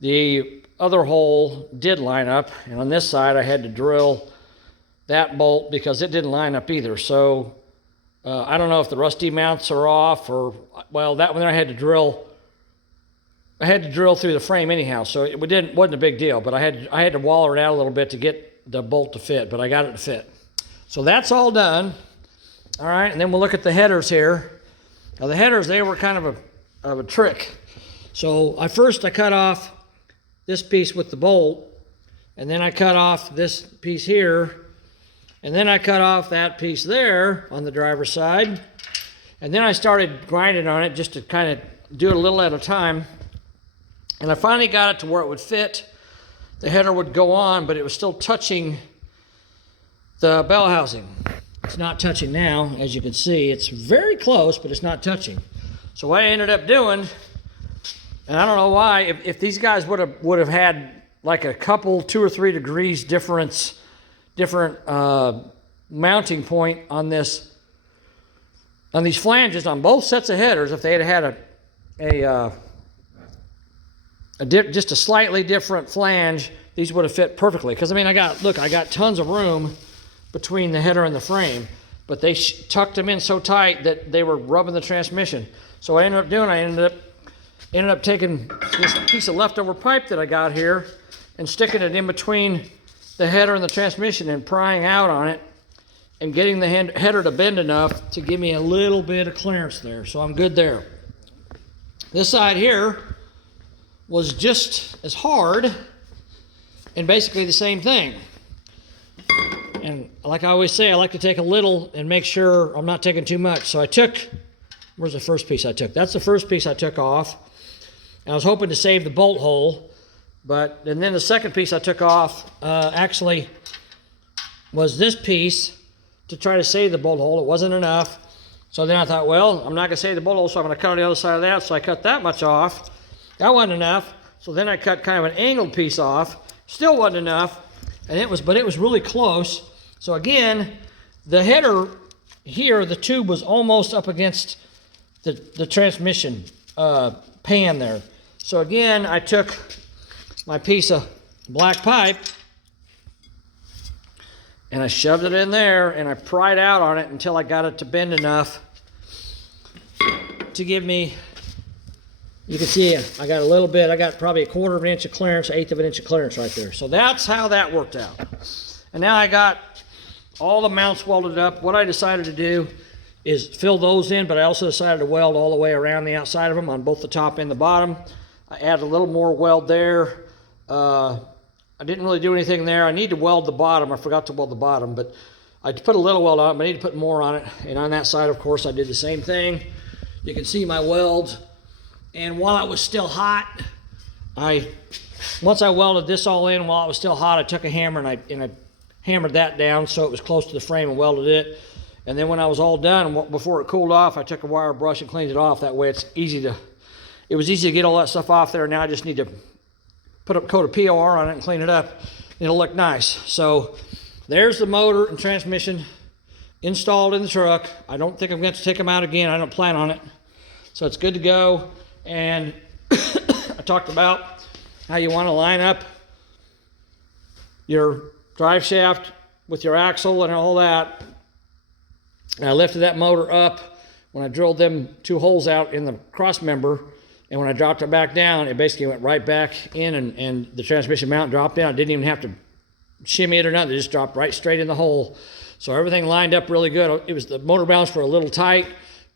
The other hole did line up, and on this side I had to drill that bolt because it didn't line up either. So I don't know if the rusty mounts are off, or, well, that one there I had to drill through the frame anyhow, so it wasn't a big deal, but I had to waller it out a little bit to get the bolt to fit, but I got it to fit. So that's all done. All right, and then we'll look at the headers here. Now the headers, they were kind of a trick. So I cut off this piece with the bolt, and then I cut off this piece here, and then I cut off that piece there on the driver's side, and then I started grinding on it just to kind of do it a little at a time, and I finally got it to where it would fit. The header would go on, but it was still touching the bell housing. It's not touching now, as you can see. It's very close, but it's not touching. So what I ended up doing, and I don't know why, if these guys would have had like a couple, 2 or 3 degrees different mounting point on these flanges on both sets of headers, if they had just a slightly different flange, these would have fit perfectly. Because I mean, I got tons of room between the header and the frame, but they tucked them in so tight that they were rubbing the transmission. So what I ended up taking this piece of leftover pipe that I got here and sticking it in between the header and the transmission and prying out on it and getting the header to bend enough to give me a little bit of clearance there. So I'm good there. This side here was just as hard and basically the same thing. And like I always say, I like to take a little and make sure I'm not taking too much. So I took, where's the first piece I took? That's the first piece I took off. And I was hoping to save the bolt hole, and then the second piece I took off actually was this piece to try to save the bolt hole. It wasn't enough. So then I thought, well, I'm not gonna save the bolt hole, so I'm gonna cut on the other side of that. So I cut that much off. That wasn't enough. So then I cut kind of an angled piece off. Still wasn't enough. But it was really close. So again, the header here, the tube was almost up against the transmission pan there. So again, I took my piece of black pipe and I shoved it in there and I pried out on it until I got it to bend enough to give me, you can see I got a little bit, I got probably 1/4 of an inch of clearance, 1/8 of an inch of clearance right there. So that's how that worked out. And now I got all the mounts welded up. What I decided to do is fill those in, but I also decided to weld all the way around the outside of them on both the top and the bottom. I added a little more weld there. I didn't really do anything there. I need to weld the bottom. I forgot to weld the bottom, but I put a little weld on it, but I need to put more on it. And on that side, of course, I did the same thing. You can see my welds. And while it was still hot, once I welded this all in, while it was still hot, I took a hammer and I hammered that down so it was close to the frame and welded it. And then when I was all done, before it cooled off, I took a wire brush and cleaned it off. That way it was easy to get all that stuff off there. Now I just need to put a coat of POR on it and clean it up. It'll look nice. So there's the motor and transmission installed in the truck. I don't think I'm going to take them out again. I don't plan on it. So it's good to go. And I talked about how you want to line up your drive shaft with your axle and all that. And I lifted that motor up when I drilled them 2 holes out in the cross member, and when I dropped it back down, it basically went right back in, and the transmission mount dropped in. I didn't even have to shimmy it or nothing. It just dropped right straight in the hole. So everything lined up really good. The motor mounts were a little tight,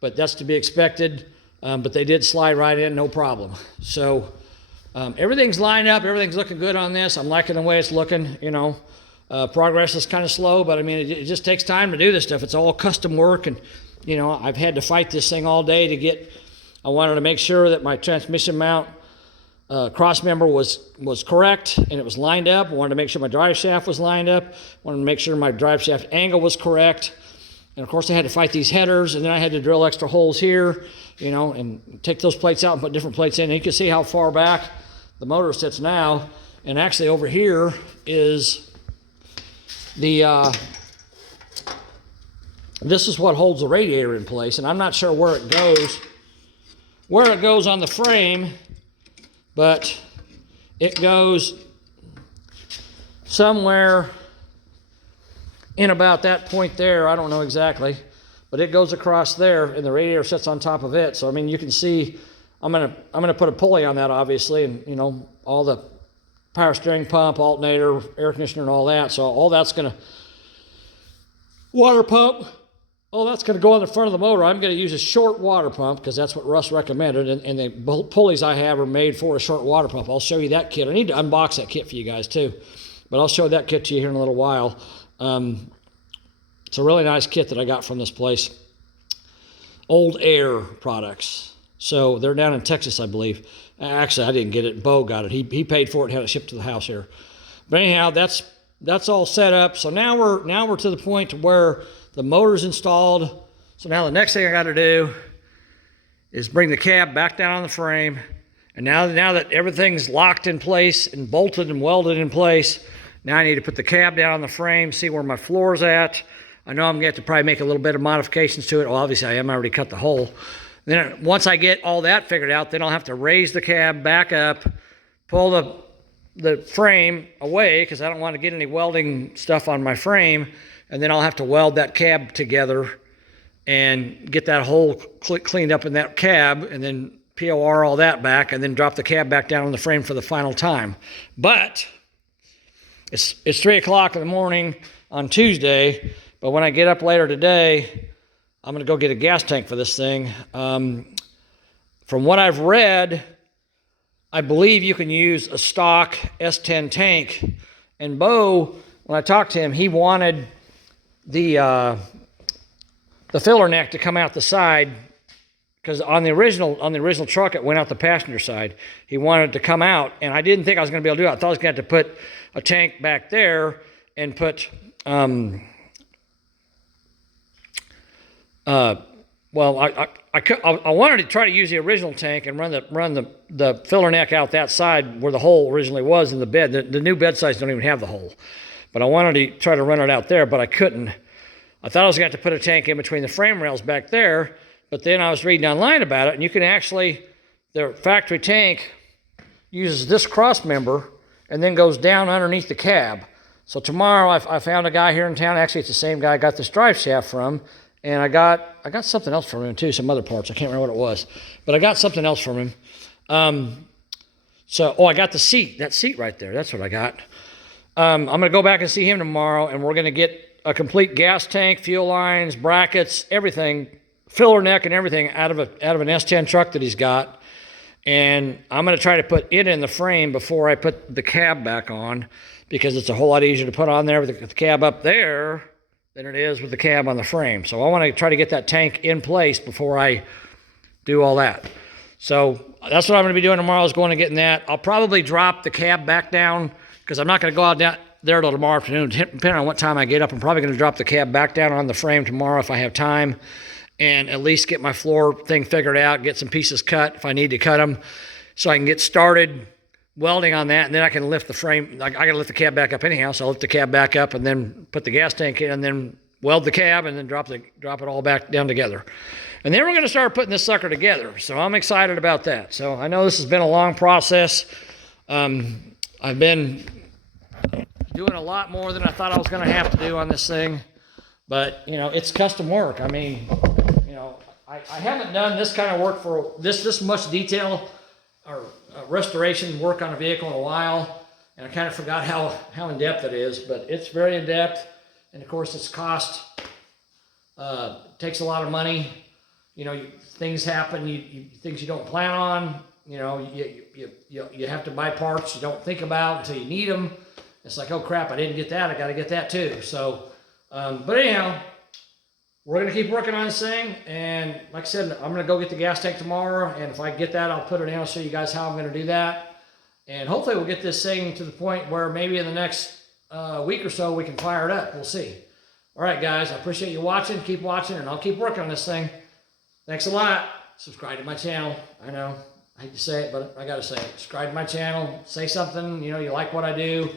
but that's to be expected. But they did slide right in, no problem. So everything's lined up. Everything's looking good on this. I'm liking the way it's looking, you know. Progress is kind of slow, but I mean, it just takes time to do this stuff. It's all custom work, and, you know, I've had to fight this thing all day to get, I wanted to make sure that my transmission mount cross member was correct and it was lined up. I wanted to make sure my drive shaft was lined up. I wanted to make sure my drive shaft angle was correct. And of course I had to fight these headers, and then I had to drill extra holes here, you know, and take those plates out and put different plates in. And you can see how far back the motor sits now. And actually over here is this is what holds the radiator in place, and I'm not sure where it goes on the frame, but it goes somewhere in about that point there. I don't know exactly, but it goes across there, and the radiator sits on top of it. So I mean, you can see I'm gonna put a pulley on that, obviously, and, you know, all the power steering pump, alternator, air conditioner, and all that. So all that's gonna water pump. Oh, that's going to go on the front of the motor. I'm going to use a short water pump because that's what Russ recommended. And the pulleys I have are made for a short water pump. I'll show you that kit. I need to unbox that kit for you guys too. But I'll show that kit to you here in a little while. It's a really nice kit that I got from this place. Old Air Products. So they're down in Texas, I believe. Actually, I didn't get it. Bo got it. He paid for it and had it shipped to the house here. But anyhow, that's all set up. So now we're to the point to where the motor's installed. So now the next thing I got to do is bring the cab back down on the frame. And now that everything's locked in place and bolted and welded in place, now I need to put the cab down on the frame, see where my floor's at. I know I'm going to have to probably make a little bit of modifications to it. Well, obviously I already cut the hole. Then once I get all that figured out, then I'll have to raise the cab back up, pull the frame away because I don't want to get any welding stuff on my frame. And then I'll have to weld that cab together and get that hole cleaned up in that cab and then POR all that back and then drop the cab back down on the frame for the final time. But it's 3 o'clock in the morning on Tuesday, but when I get up later today, I'm going to go get a gas tank for this thing. From what I've read, I believe you can use a stock S10 tank. And Bo, when I talked to him, he wanted the filler neck to come out the side because on the original truck it went out the passenger side. He wanted it to come out, and I didn't think I was going to be able to do it. I thought I was going to have to put a tank back there and put well, I wanted to try to use the original tank and run the filler neck out that side where the hole originally was in the bed. The new bed sides don't even have the hole. But I wanted to try to run it out there, but I couldn't. I thought I was going to have to put a tank in between the frame rails back there, but then I was reading online about it, and you can actually, the factory tank uses this cross member and then goes down underneath the cab. So tomorrow I found a guy here in town, actually it's the same guy I got this drive shaft from, and I got something else from him too, some other parts. I can't remember what it was, but I got something else from him. I got the seat, that seat right there, that's what I got. I'm going to go back and see him tomorrow, and we're going to get a complete gas tank, fuel lines, brackets, everything, filler neck and everything out of an S10 truck that he's got. And I'm going to try to put it in the frame before I put the cab back on because it's a whole lot easier to put on there with the cab up there than it is with the cab on the frame. So I want to try to get that tank in place before I do all that. So that's what I'm going to be doing tomorrow is going and getting that. I'll probably drop the cab back down because I'm not going to go out down there till tomorrow afternoon. Depending on what time I get up, I'm probably going to drop the cab back down on the frame tomorrow if I have time and at least get my floor thing figured out, get some pieces cut if I need to cut them so I can get started welding on that, and then I can lift the frame. I got to lift the cab back up anyhow, so I'll lift the cab back up and then put the gas tank in and then weld the cab and then drop it all back down together. And then we're going to start putting this sucker together, so I'm excited about that. So I know this has been a long process. I've been doing a lot more than I thought I was going to have to do on this thing, but it's custom work. I mean, I haven't done this kind of work for this much detail or restoration work on a vehicle in a while, and I kind of forgot how in depth it is, but it's very in depth, and of course it's cost. Takes a lot of money. Things happen. Things you don't plan on. You have to buy parts you don't think about until you need them. It's like, oh crap, I didn't get that. I got to get that too. So, but anyhow, we're going to keep working on this thing. And like I said, I'm going to go get the gas tank tomorrow. And if I get that, I'll put it in. I'll show you guys how I'm going to do that. And hopefully we'll get this thing to the point where maybe in the next week or so we can fire it up. We'll see. All right, guys, I appreciate you watching. Keep watching, and I'll keep working on this thing. Thanks a lot. Subscribe to my channel. I know, I hate to say it, but I got to say it. Subscribe to my channel. Say something. You like what I do.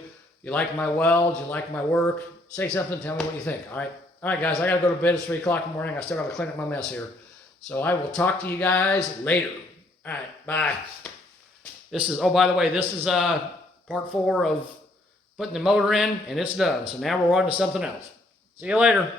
You like my welds. You like my work. Say something. Tell me what you think. All right. All right, guys. I got to go to bed. It's 3 o'clock in the morning. I still got to clean up my mess here. So I will talk to you guys later. All right. Bye. This is, oh, by the way, this is part 4 of putting the motor in, and it's done. So now we're on to something else. See you later.